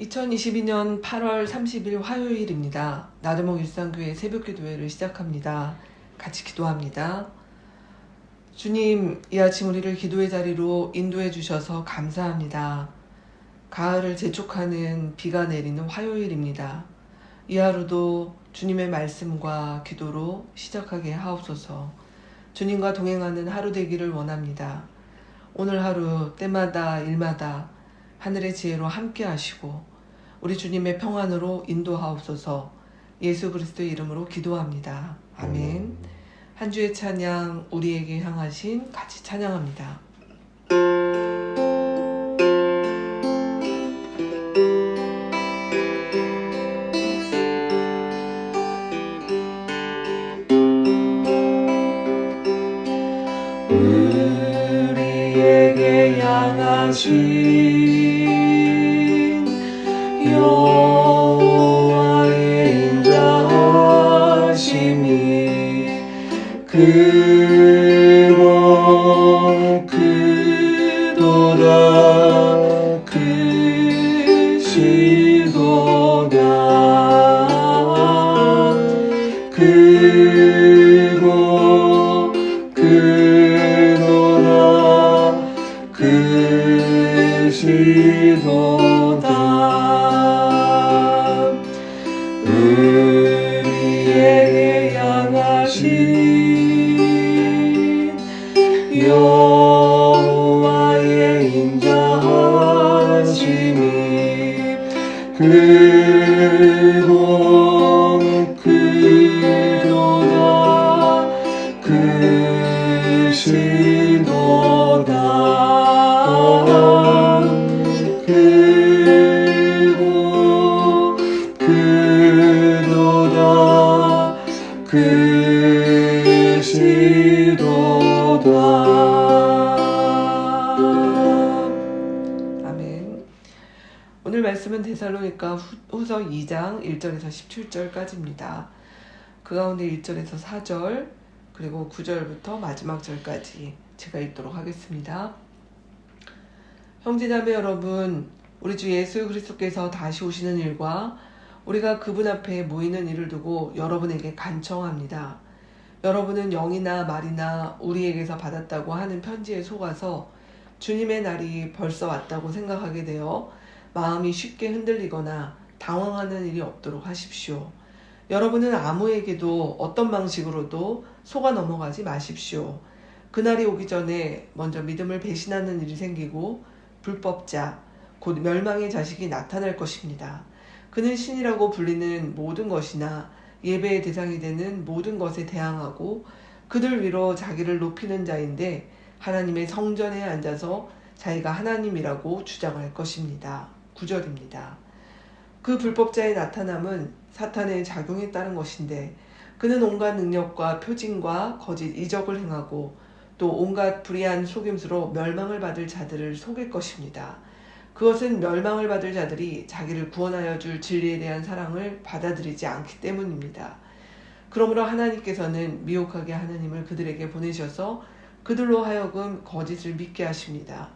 2022년 8월 30일 화요일입니다. 나르목 일상교회 새벽기도회를 시작합니다. 같이 기도합니다. 주님, 이 아침 우리를 기도의 자리로 인도해 주셔서 감사합니다. 가을을 재촉하는 비가 내리는 화요일입니다. 이 하루도 주님의 말씀과 기도로 시작하게 하옵소서. 주님과 동행하는 하루 되기를 원합니다. 오늘 하루 때마다 일마다 하늘의 지혜로 함께 하시고 우리 주님의 평안으로 인도하옵소서. 예수 그리스도의 이름으로 기도합니다. 아멘. 한 주의 찬양 우리에게 향하신 같이 찬양합니다. 우리에게 향하신 여호와의 인자하심이 크고 크도다 크시도다 크고 크도다 크시도다 우리에게 향하신 여호와의 인자하심이 크고 크도다 크시도다 크고 크도다 크시도다. 아멘. 오늘 말씀은 데살로니가 후서 2장 1절에서 17절까지입니다. 그 가운데 1절에서 4절 그리고 9절부터 마지막 절까지 제가 읽도록 하겠습니다. 형제자매 여러분, 우리 주 예수 그리스도께서 다시 오시는 일과 우리가 그분 앞에 모이는 일을 두고 여러분에게 간청합니다. 여러분은 영이나 말이나 우리에게서 받았다고 하는 편지에 속아서 주님의 날이 벌써 왔다고 생각하게 되어 마음이 쉽게 흔들리거나 당황하는 일이 없도록 하십시오. 여러분은 아무에게도 어떤 방식으로도 속아 넘어가지 마십시오. 그날이 오기 전에 먼저 믿음을 배신하는 일이 생기고 불법자, 곧 멸망의 자식이 나타날 것입니다. 그는 신이라고 불리는 모든 것이나 예배의 대상이 되는 모든 것에 대항하고 그들 위로 자기를 높이는 자인데 하나님의 성전에 앉아서 자기가 하나님이라고 주장할 것입니다. 9절입니다. 그 불법자의 나타남은 사탄의 작용에 따른 것인데 그는 온갖 능력과 표징과 거짓 이적을 행하고 또 온갖 불의한 속임수로 멸망을 받을 자들을 속일 것입니다. 그것은 멸망을 받을 자들이 자기를 구원하여 줄 진리에 대한 사랑을 받아들이지 않기 때문입니다. 그러므로 하나님께서는 미혹하게 하느님을 그들에게 보내셔서 그들로 하여금 거짓을 믿게 하십니다.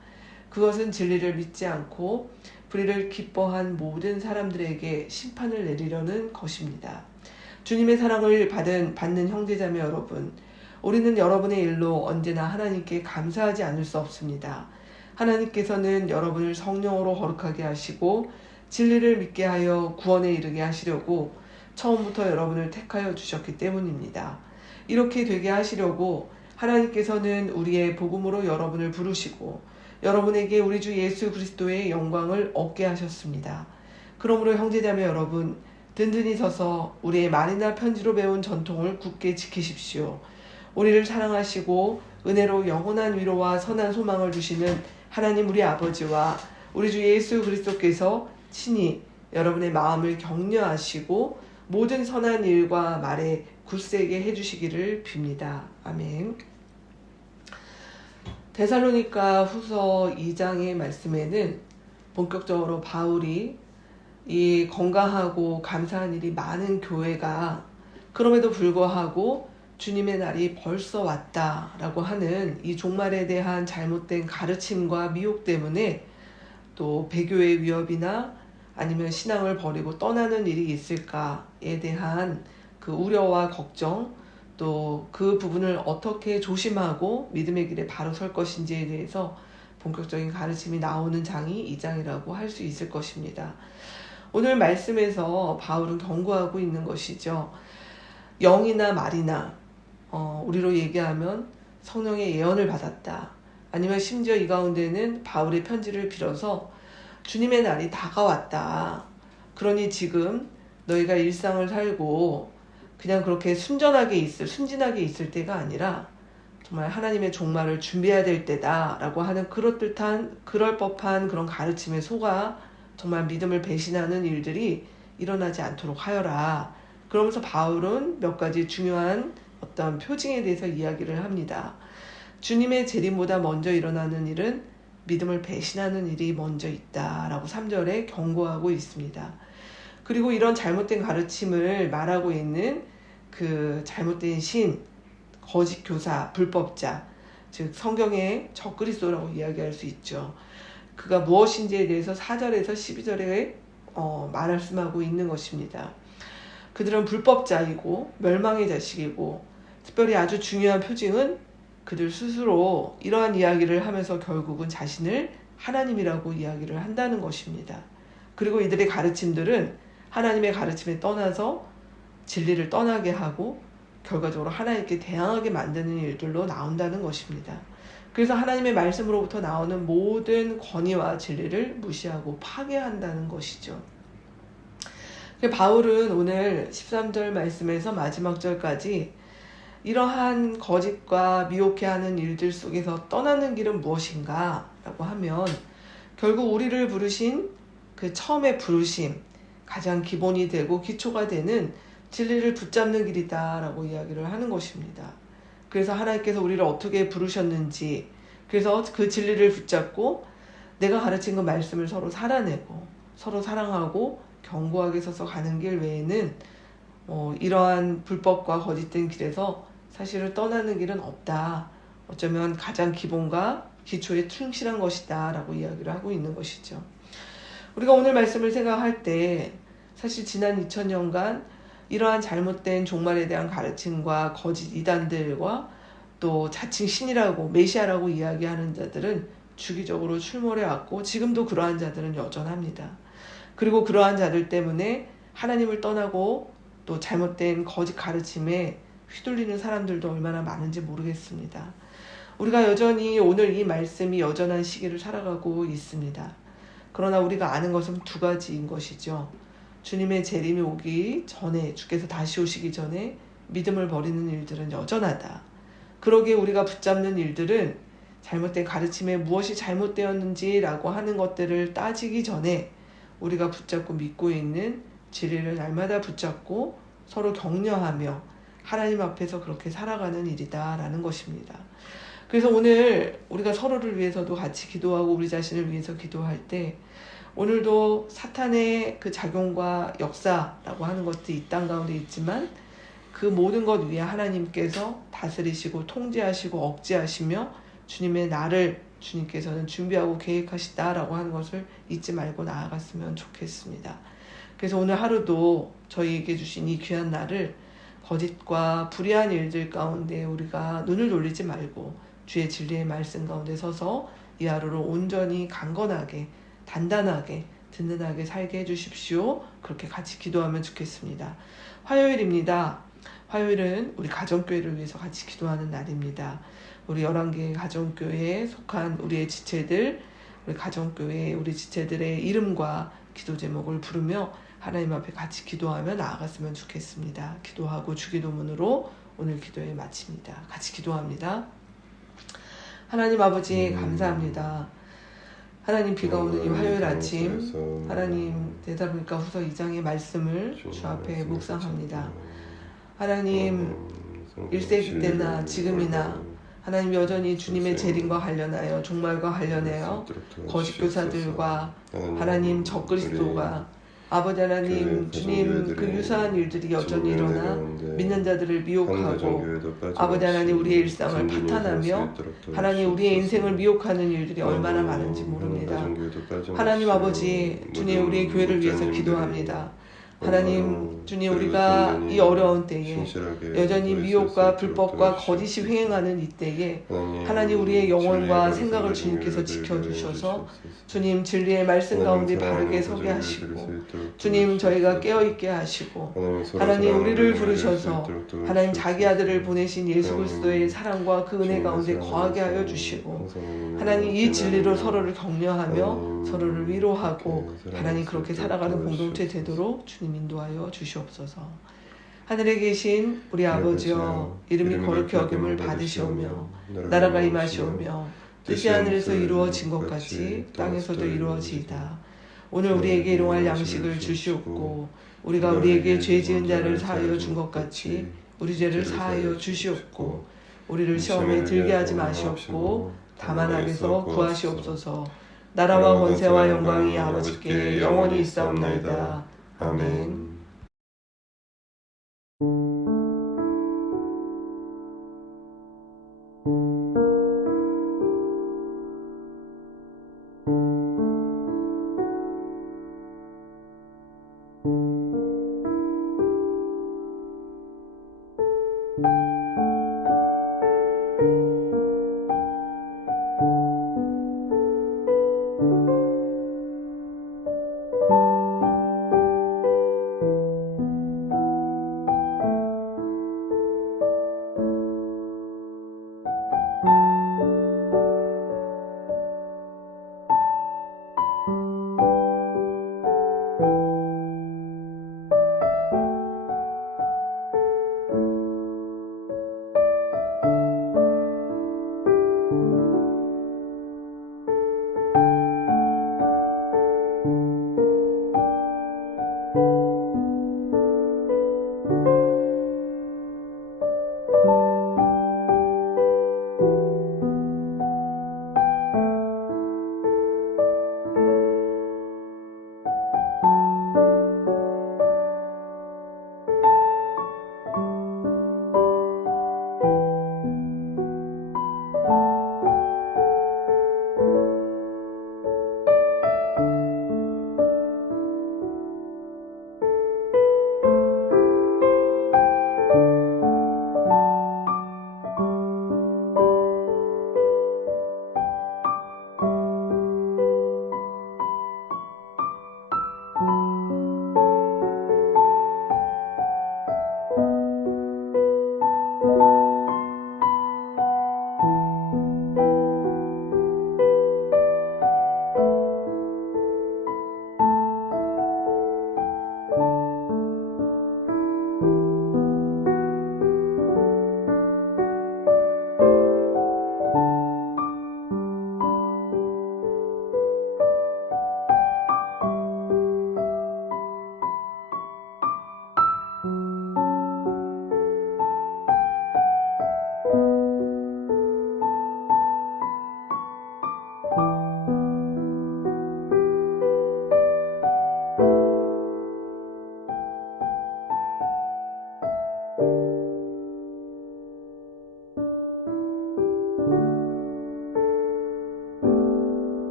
그것은 진리를 믿지 않고 불의를 기뻐한 모든 사람들에게 심판을 내리려는 것입니다. 주님의 사랑을 받는 형제자매 여러분, 우리는 여러분의 일로 언제나 하나님께 감사하지 않을 수 없습니다. 하나님께서는 여러분을 성령으로 거룩하게 하시고 진리를 믿게 하여 구원에 이르게 하시려고 처음부터 여러분을 택하여 주셨기 때문입니다. 이렇게 되게 하시려고 하나님께서는 우리의 복음으로 여러분을 부르시고 여러분에게 우리 주 예수 그리스도의 영광을 얻게 하셨습니다. 그러므로 형제자매 여러분, 든든히 서서 우리의 말이나 편지로 배운 전통을 굳게 지키십시오. 우리를 사랑하시고 은혜로 영원한 위로와 선한 소망을 주시는 하나님 우리 아버지와 우리 주 예수 그리스도께서 친히 여러분의 마음을 격려하시고 모든 선한 일과 말에 굳세게 해주시기를 빕니다. 아멘. 데살로니가 후서 2장의 말씀에는 본격적으로 바울이 이 건강하고 감사한 일이 많은 교회가 그럼에도 불구하고 주님의 날이 벌써 왔다라고 하는 이 종말에 대한 잘못된 가르침과 미혹 때문에 또 배교의 위협이나 아니면 신앙을 버리고 떠나는 일이 있을까에 대한 그 우려와 걱정, 또 그 부분을 어떻게 조심하고 믿음의 길에 바로 설 것인지에 대해서 본격적인 가르침이 나오는 장이 2장이라고 할 수 있을 것입니다. 오늘 말씀에서 바울은 경고하고 있는 것이죠. 영이나 말이나 우리로 얘기하면 성령의 예언을 받았다. 아니면 심지어 이 가운데는 바울의 편지를 빌어서 주님의 날이 다가왔다. 그러니 지금 너희가 일상을 살고 그냥 그렇게 순진하게 있을 때가 아니라 정말 하나님의 종말을 준비해야 될 때다라고 하는 그럴 법한 그런 가르침에 속아 정말 믿음을 배신하는 일들이 일어나지 않도록 하여라. 그러면서 바울은 몇 가지 중요한 어떤 표징에 대해서 이야기를 합니다. 주님의 재림보다 먼저 일어나는 일은 믿음을 배신하는 일이 먼저 있다라고 3절에 경고하고 있습니다. 그리고 이런 잘못된 가르침을 말하고 있는 그 잘못된 신, 거짓 교사, 불법자, 즉 성경의 적그리스도라고 이야기할 수 있죠. 그가 무엇인지에 대해서 4절에서 12절에 말씀하고 있는 것입니다. 그들은 불법자이고 멸망의 자식이고, 특별히 아주 중요한 표징은 그들 스스로 이러한 이야기를 하면서 결국은 자신을 하나님이라고 이야기를 한다는 것입니다. 그리고 이들의 가르침들은 하나님의 가르침에 떠나서 진리를 떠나게 하고 결과적으로 하나님께 대항하게 만드는 일들로 나온다는 것입니다. 그래서 하나님의 말씀으로부터 나오는 모든 권위와 진리를 무시하고 파괴한다는 것이죠. 바울은 오늘 13절 말씀에서 마지막 절까지 이러한 거짓과 미혹해하는 일들 속에서 떠나는 길은 무엇인가 라고 하면 결국 우리를 부르신 그 처음에 부르심, 가장 기본이 되고 기초가 되는 진리를 붙잡는 길이다 라고 이야기를 하는 것입니다. 그래서 하나님께서 우리를 어떻게 부르셨는지, 그래서 그 진리를 붙잡고 내가 가르친 그 말씀을 서로 살아내고 서로 사랑하고 견고하게 서서 가는 길 외에는 이러한 불법과 거짓된 길에서 사실을 떠나는 길은 없다. 어쩌면 가장 기본과 기초에 충실한 것이다 라고 이야기를 하고 있는 것이죠. 우리가 오늘 말씀을 생각할 때 사실 지난 2000년간 이러한 잘못된 종말에 대한 가르침과 거짓 이단들과 또 자칭 신이라고 메시아라고 이야기하는 자들은 주기적으로 출몰해왔고 지금도 그러한 자들은 여전합니다. 그리고 그러한 자들 때문에 하나님을 떠나고 또 잘못된 거짓 가르침에 휘둘리는 사람들도 얼마나 많은지 모르겠습니다. 우리가 여전히 오늘 이 말씀이 여전한 시기를 살아가고 있습니다. 그러나 우리가 아는 것은 두 가지인 것이죠. 주님의 재림이 오기 전에, 주께서 다시 오시기 전에 믿음을 버리는 일들은 여전하다. 그러기에 우리가 붙잡는 일들은 잘못된 가르침에 무엇이 잘못되었는지라고 하는 것들을 따지기 전에 우리가 붙잡고 믿고 있는 진리를 날마다 붙잡고 서로 격려하며 하나님 앞에서 그렇게 살아가는 일이다라는 것입니다. 그래서 오늘 우리가 서로를 위해서도 같이 기도하고 우리 자신을 위해서 기도할 때 오늘도 사탄의 그 작용과 역사라고 하는 것들이 이 땅 가운데 있지만 그 모든 것 위에 하나님께서 다스리시고 통제하시고 억제하시며 주님의 날을 주님께서는 준비하고 계획하시다라고 하는 것을 잊지 말고 나아갔으면 좋겠습니다. 그래서 오늘 하루도 저희에게 주신 이 귀한 날을 거짓과 불의한 일들 가운데 우리가 눈을 돌리지 말고 주의 진리의 말씀 가운데 서서 이 하루를 온전히 강건하게 단단하게 든든하게 살게 해주십시오. 그렇게 같이 기도하면 좋겠습니다. 화요일입니다. 화요일은 우리 가정교회를 위해서 같이 기도하는 날입니다. 우리 11개 가정교회에 속한 우리의 지체들, 우리 가정교회 우리 지체들의 이름과 기도 제목을 부르며 하나님 앞에 같이 기도하며 나아갔으면 좋겠습니다. 기도하고 주기도문으로 오늘 기도회 마칩니다. 같이 기도합니다. 하나님 아버지 감사합니다. 하나님 비가 오는 이 화요일 아침 하나님 데살로니가 후서 2장의 말씀을 주 앞에 묵상합니다. 하나님 1세기 때나 지금이나 하나님 여전히 주님의 재림과 관련하여 종말과 관련하여 거짓 교사들과 하나님 적그리스도가 아버지 하나님, 주님 그 유사한 일들이 여전히 일어나 믿는 자들을 미혹하고 아버지 하나님 우리의 일상을 파탄하며 하나님 우리의 인생을 미혹하는 일들이 얼마나 많은지 모릅니다. 하나님 아버지, 주님 우리의 교회를 위해서 기도합니다. 하나님, 주님 우리가 이 어려운 때에 여전히 미혹과 불법과 거짓이 횡행하는 이때에 하나님 우리의 영혼과 생각을 주님께서 지켜주셔서 주님 진리의 말씀 가운데 바르게 서게 하시고 주님 저희가 깨어있게 하시고 하나님 우리를 부르셔서 하나님 자기 아들을 보내신 예수 그리스도의 사랑과 그 은혜 가운데 거하게 하여 주시고 하나님 이 진리로 서로를 격려하며 서로를 위로하고 하나님 그렇게 살아가는 공동체 되도록 주님 인도하여 주시옵소서. 하늘에 계신 우리 아버지여, 이름이 거룩히 여김을 받으시오며 나라가 임하시오며 뜻이 하늘에서 이루어진 것 같이 땅에서도 이루어지이다. 오늘 우리에게 일용할 양식을 주시옵고 우리가 우리에게 죄 지은 자를 사하여 준 것 같이 우리 죄를 사하여 주시옵고 우리를 시험에 들게 하지 마시옵고 다만 악에서 구하시옵소서. 나라와 권세와 영광이 아버지께 영원히 있사옵나이다. 아멘.